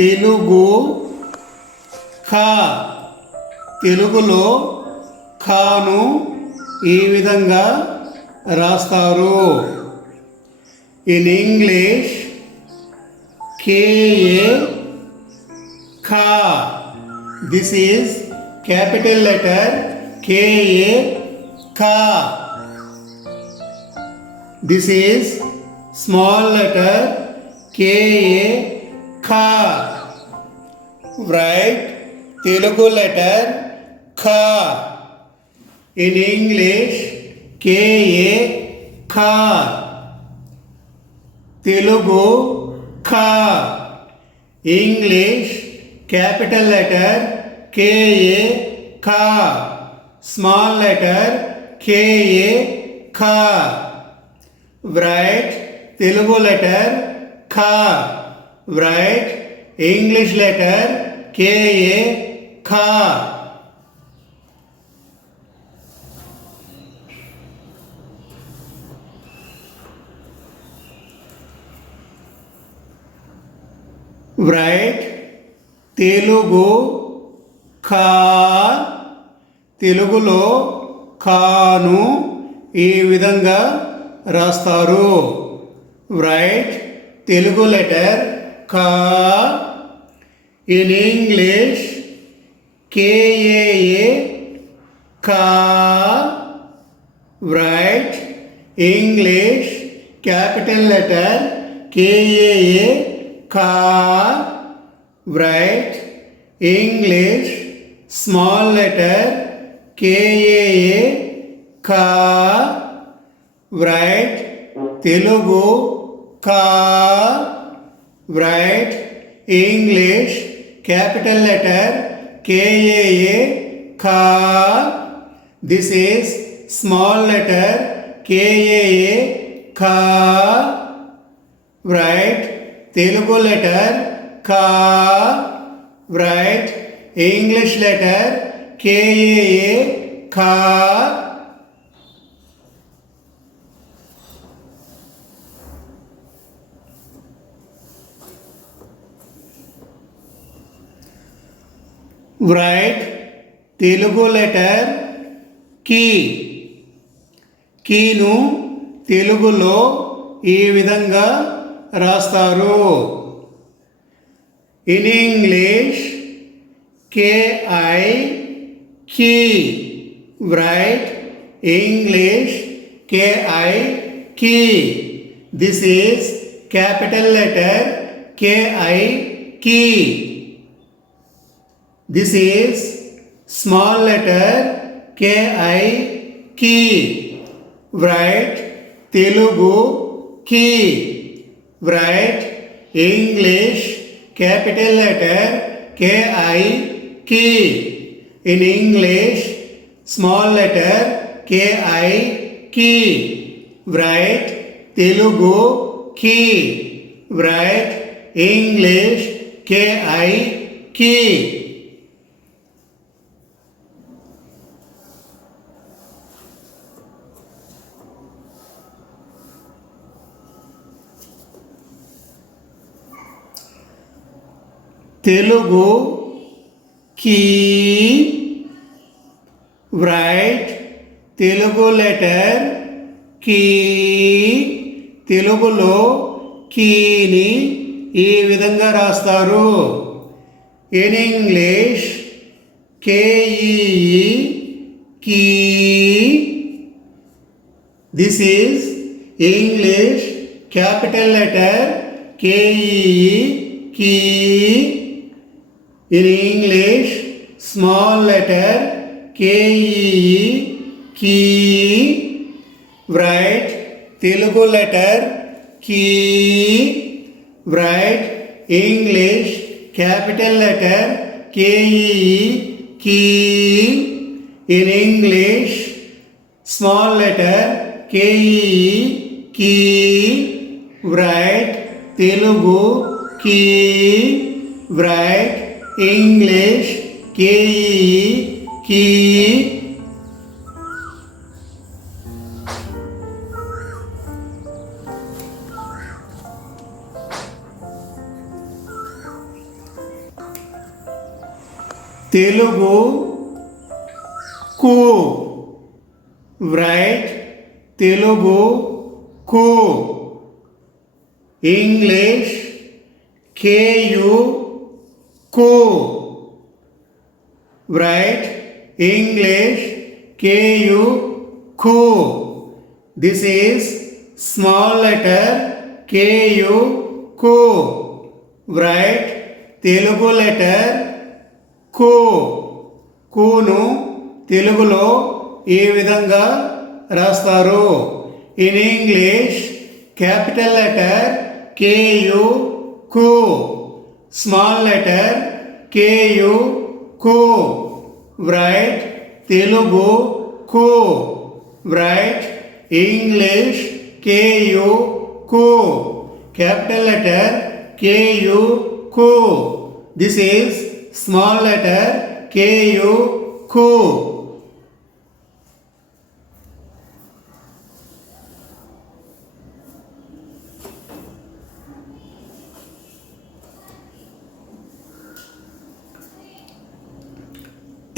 తెలుగు ఖ తెలుగులో ఖాను ఈ విధంగా రాస్తారు. ఇన్ ఇంగ్లీష్ కేఏ ఖా. This is capital letter K A ఖా. This is small letter K A ఖా. Write Telugu letter Kha. In English K-A Kha. Telugu Kha. English capital letter K-A Kha. Small letter K-A Kha. Write Telugu letter Kha. Write English letter K-A Kha. Write Telugu Kha. తెలుగులో ఖాను ఈ విధంగా రాస్తారు. Write Telugu letter ఖా. In English K-A-A Kha. Write English capital letter K-A-A Kha. Write English small letter K-A-A Kha. Write Telugu Kha. Write English capital letter K-A-A Kha. This is small letter K-A-A Kha. Write Telugu letter Kha. Write English letter K-A-A Kha. Write Telugu letter కీ. కీను తెలుగులో ఈ విధంగా రాస్తారు. In English K I కీ. Write English KI key. This is capital letter KI key. This is small letter KI key. Write Telugu key. Write English capital letter KI key. In English small letter KI key. Write Telugu key. Write English KI key. Telugu కీ. Write Telugu letter కీ. తెలుగులో కీని ఈ విధంగా రాస్తారు. In English K E E కీ. This is English capital letter K E E కీ. In English small letter KEE key. Write Telugu letter key. Write English capital letter KEE key. In English small letter KEE key. Write Telugu key. Write English KEE key. Telugu కు. write తెలుగు కు. English KU కు. write English KU ku. This is small letter KU ku. write Telugu letter ku. కును తెలుగులో ఏ విధంగా రాస్తారు? In English capital letter KU ku. Small letter KU ku. write Telugu కు. write English KU ku. capital letter KU ku. This is small letter KU ku.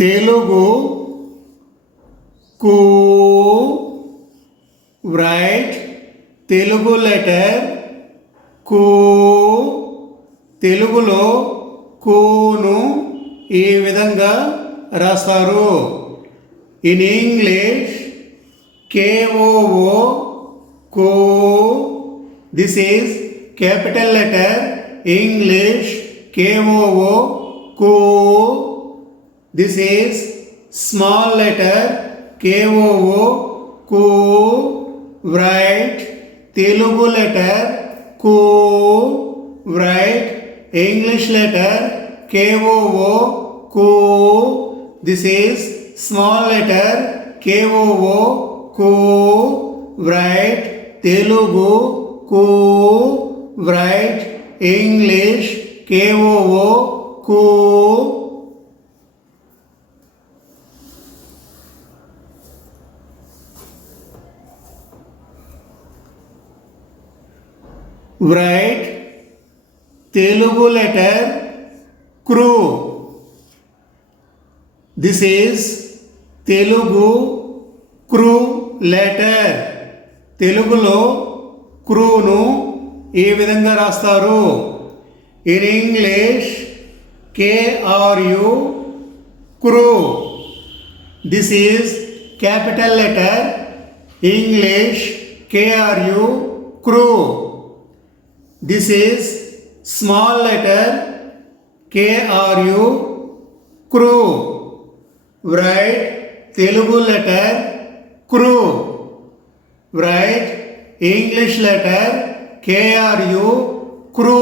Telugu కు. write తెలుగు లెటర్ కు. తెలుగులో కును ఈ విధంగా రాస్తారు? ఇన్ ఇంగ్లీష్ KOO కు. This is capital letter English KOO కు. This is small letter KOO ku. write Telugu letter ku. write English letter KOO ku. This is small letter KOO ku. write Telugu ku. write English KOO ku. write Telugu letter kru. This is Telugu kru letter. తెలుగులో క్రూను ఏ విధంగా రాస్తారు? In English KRU crew. This is capital letter English KRU crew. This is small letter KRU kru. write Telugu letter kru. write English letter KRU kru.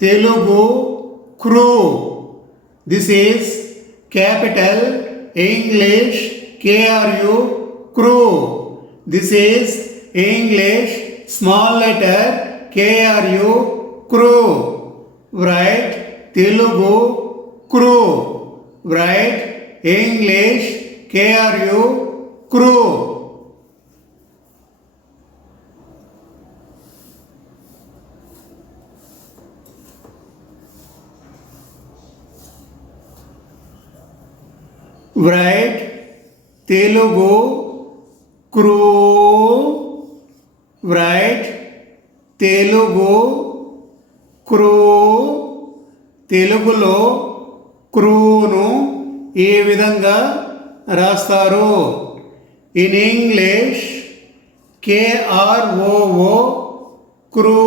Telugu kru. This is capital English KRU kru. This is English small letter KRU kru. write Telugu kru. write English KRU kru. write Telugu kru. write Telugu క్రూ. తెలుగులో క్రూను ఏ విధంగా రాస్తారు? In English KROO crew.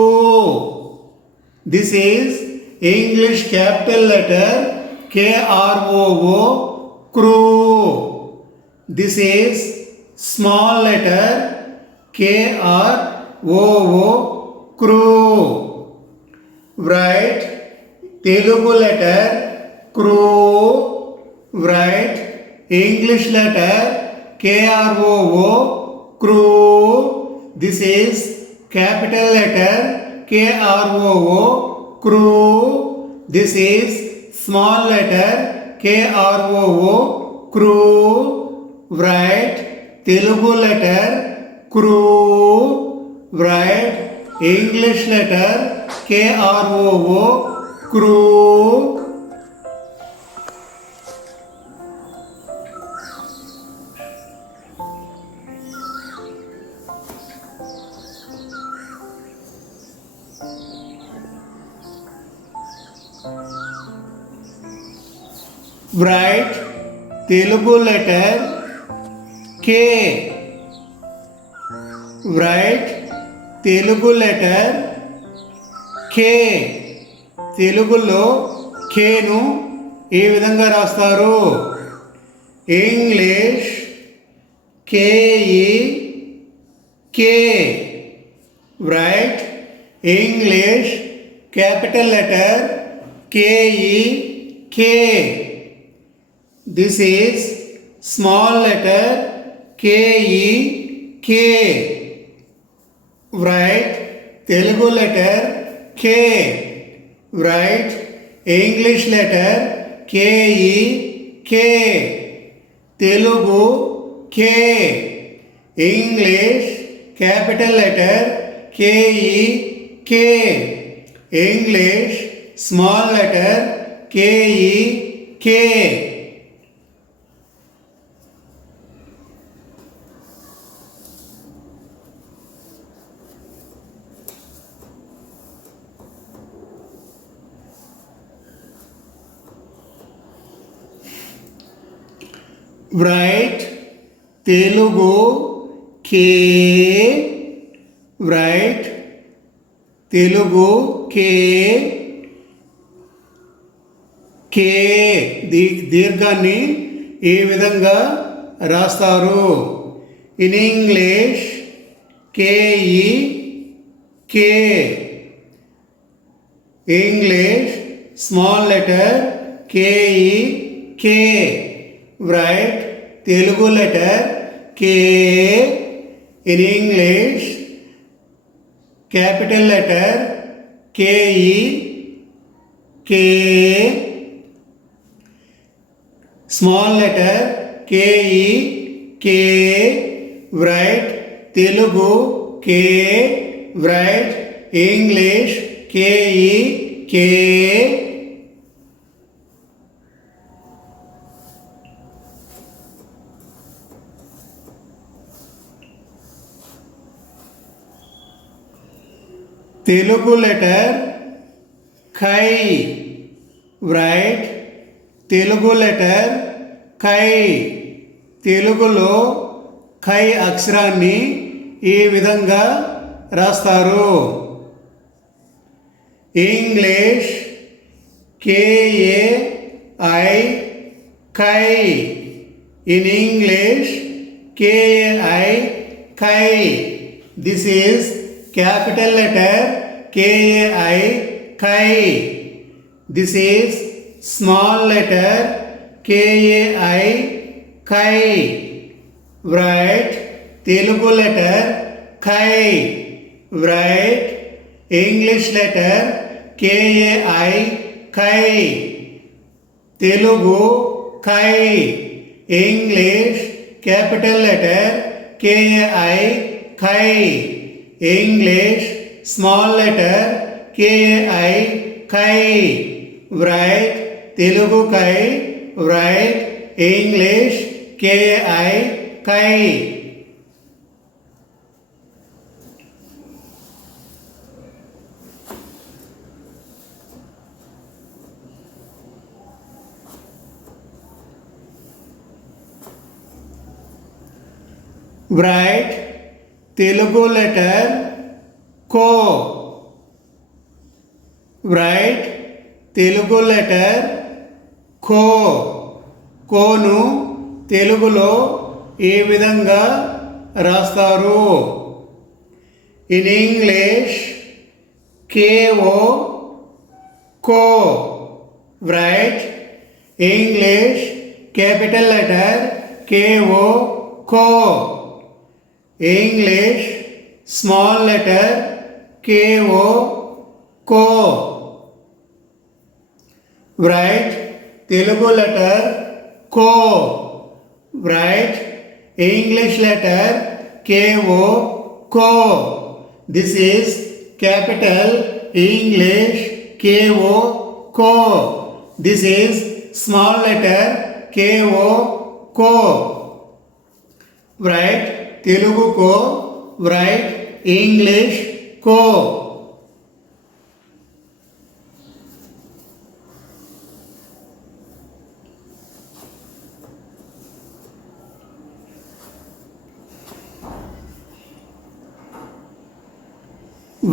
This is English capital letter KROO crew. This is small letter KROO crew. write Telugu letter crew. write English letter KROO crew. This is capital letter KROO crew. This is small letter KROO crew. write Telugu letter crew. write English letter KROO crew. write Telugu letter K. Write Telugu letter K. తెలుగులో కేను ఏ విధంగా రాస్తారు? English K E కే. Write English capital letter KE K. This is small letter KE K. Write Telugu letter K. Write English letter KE K. Telugu K. English capital letter KE K. English small letter KE K. Write Telugu K. Write Telugu కే. కే దీర్ఘాన్ని ఏ విధంగా రాస్తారు? In English K E కే. English small letter K E కే. Write Telugu letter కే. In English capital letter KE K. Small letter KE K. Write Telugu K. Write English KE K. Telugu letter ఖై. రైట్ తెలుగు లెటర్ ఖై. తెలుగులో ఖై అక్షరాన్ని ఈ విధంగా రాస్తారు? ఇంగ్లీష్ KAI ఖై. ఇన్ ఇంగ్లీష్ KAI ఖై. This is capital letter KAI Kai. This is small letter KAI Kai. Write Telugu letter Kai. Write English letter KAI Kai. Telugu Kai. English capital letter KAI Kai. English small letter KAI Kai. Write Telugu Kai. Write English KAI Kai. Write Telugu letter Ko. Write Telugu letter Ko. కోను తెలుగులో ఏ విధంగా రాస్తారు? In English KO co. Write English capital letter KO co. English small letter KO ko. Write Telugu letter ko. Write English letter KO ko. This is capital English KO ko. This is small letter KO ko. Write Telugu ko. Write English ko.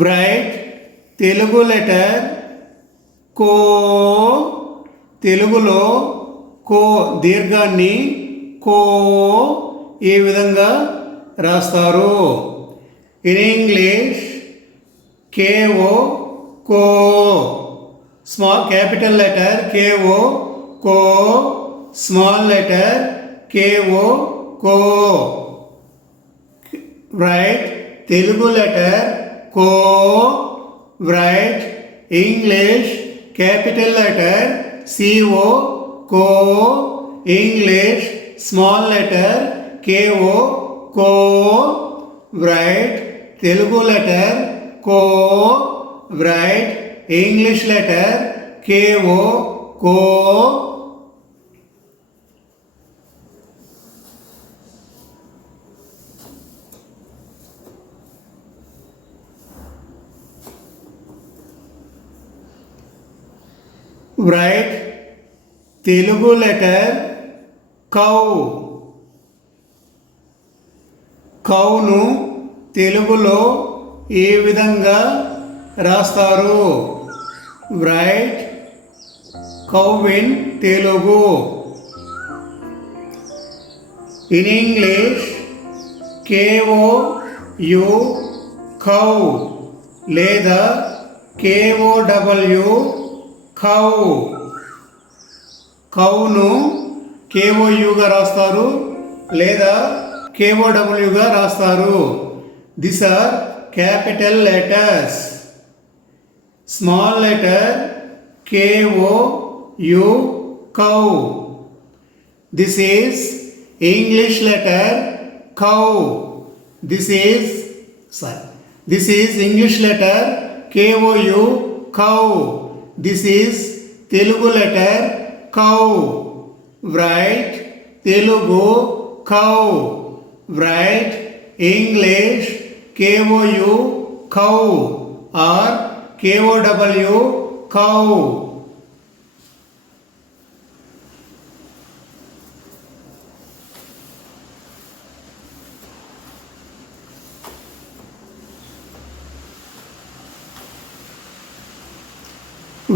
write Telugu letter కో, తెలుగులో కో దీర్ఘాన్ని కో ఈ విధంగా రాస్తారు. In English K O కో, small capital letter K O కో, స్మాల్ లెటర్ కేఓ కో. రైట్ తెలుగు లెటర్ కో, write English capital letter C O కో, ఇంగ్లీష్ స్మాల్ లెటర్ కేఓ కో. రైట్ తెలుగు లెటర్ కో, రైట్ ఇంగ్లీష్ లెటర్ కేఓ కో. write తెలుగు లెటర్ కౌ, కౌను తెలుగులో ఏ విధంగా రాస్తారు. రైట్ కౌ in Telugu. In English K O U కౌ లేదా కేఓడబ్ల్యూ కౌ. కౌను కేఓయుగా రాస్తారు లేదా కేఓడబ్ల్యూగా రాస్తారు. This are capital letters. Small letter K O U కౌ. దిస్ ఈజ్ ఇంగ్లీష్ లెటర్ కౌ. This is English letter K O U కౌ. This is Telugu letter cow. Write Telugu cow. Write English KOU cow or KOW cow.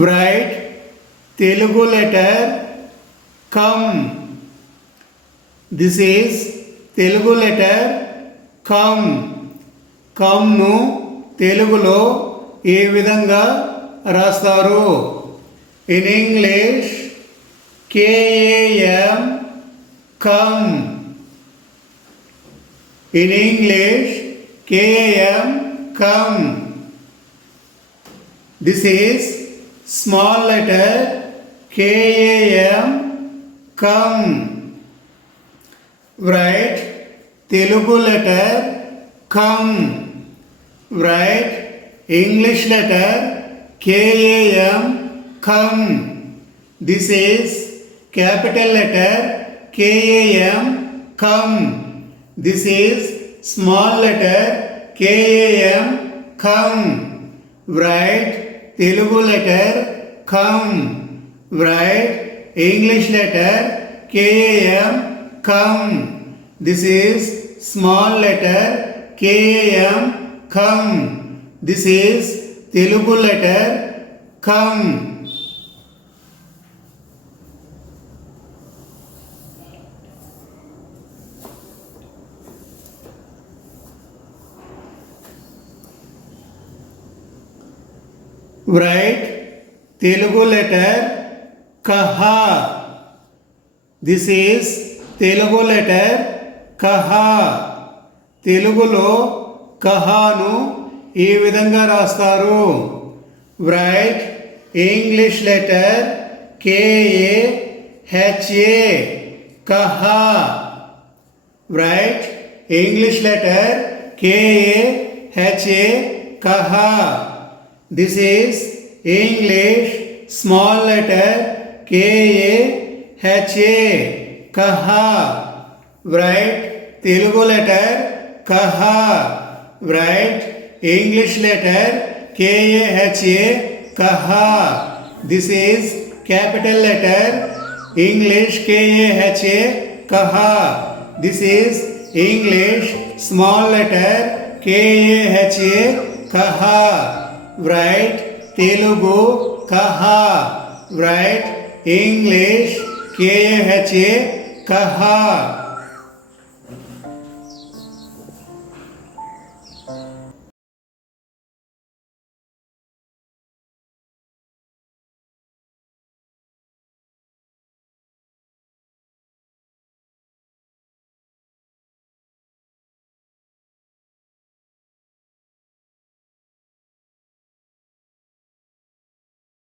Write Telugu letter come. This is Telugu letter come. Come ను తెలుగులో ఏ విధంగా రాస్తారు. In English KAM come. In English KAM come. This is small letter KAM come. Write Telugu letter come. Write English letter KAM come. This is capital letter KAM come. This is small letter KAM come. Write Telugu letter come. Write English letter KAM come. This is small letter KAM come. This is Telugu letter come. Write Telugu letter kaha. This is Telugu letter kaha. తెలుగులో కహాను ఈ విధంగా రాస్తారు. Write English letter KAHA kaha. Write English letter KAHA kaha. This is English small letter KAHA kaha. Write Telugu letter kaha. Write English letter KAHA kaha. This is capital letter English KAHA kaha. This is English small letter KAHA కహ. Write Telugu kaha. Write English kaha. Kaha.